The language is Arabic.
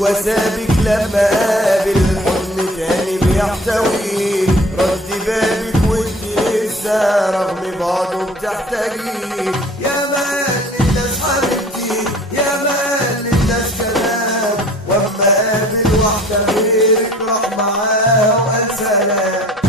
وسابك لما قابل الحضن تاني بيحتويه. رد بابك وانت لسه رغم بعضه بتحتاجيه. يا مال الناس حبيبتي يا مال الناس كلام، واما قابل واحدة غيرك راح معاها وقال سلام.